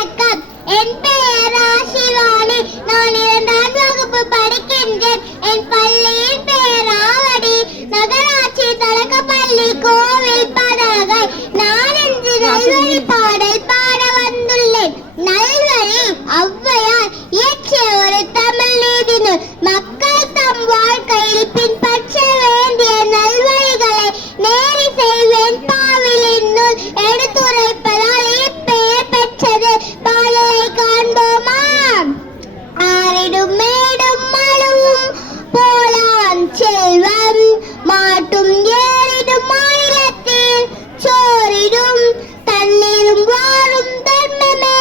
வணக்கம் என் பெயர் ராசிவாணி நான் இரண்டாம் வகுப்பு படிக்கின்றேன். என் பள்ளியின் பெயர் ஆவடி. நகராட்சி தொடக்கப்பள்ளி கோவில் பதாகை. நான் இன்று நல்வழி பாடல் பாட வந்துள்ளேன். நல்வழி ஔவையார் இயற்றிய மாட்டும் ஏறிடும் மாநிலத்தில் சோறிடும் தண்ணீரும் வாழும் தர்மமே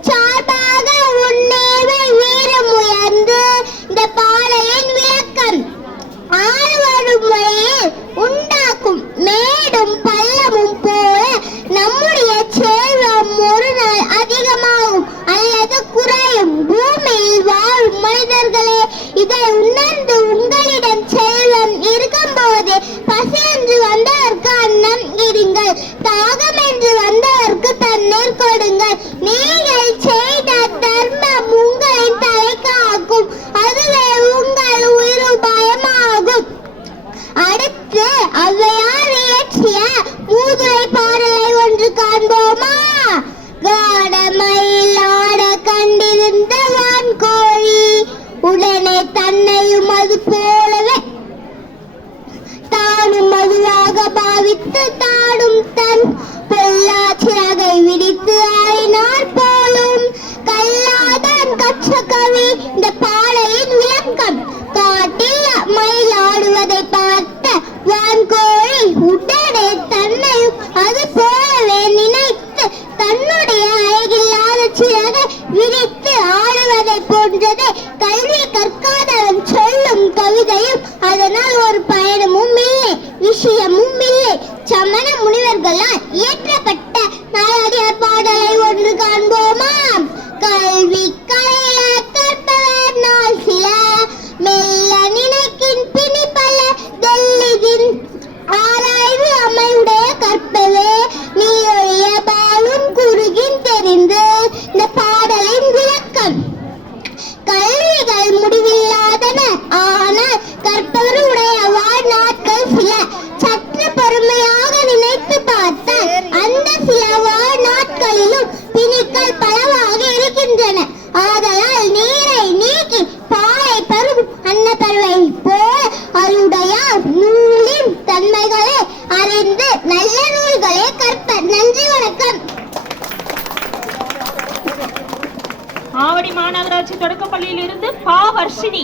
சார்பாக உன்னேவை வீரம் உயர்ந்து இந்த பாலையின் விளக்கம் ஆழ்வரும் வழியில் உண்டாக்கும் மேடும் பள்ளமும் போல நம்முடைய செல்வம் ஒரு நாள் அதிகமாகும். அல்லது குறையும். பூமியில் வாழும் ஒன்று காடமையில் ஆட கண்டிருந்த வான்கோழி. உடனே தன்னையும் அது போலவே தானும் அதுவாக பாவித்து தானும் தன் பொல்லாச்சிறகை விரித்து ஆடினார் போன்றது கல்வி கற்காதவன் சொல்லும் கவிதையும் அதனால் ஒரு பயணமும் இல்லை விஷயமும் இல்லை. சமண முனிவர்களால் இயற்றப்பட்ட நாயடியார் பாடலை ஒன்று காண்போமா கல்வி ஆவடி மாநகராட்சி தொடக்கப்பள்ளியில் இருந்து பா. வர்ஷினி.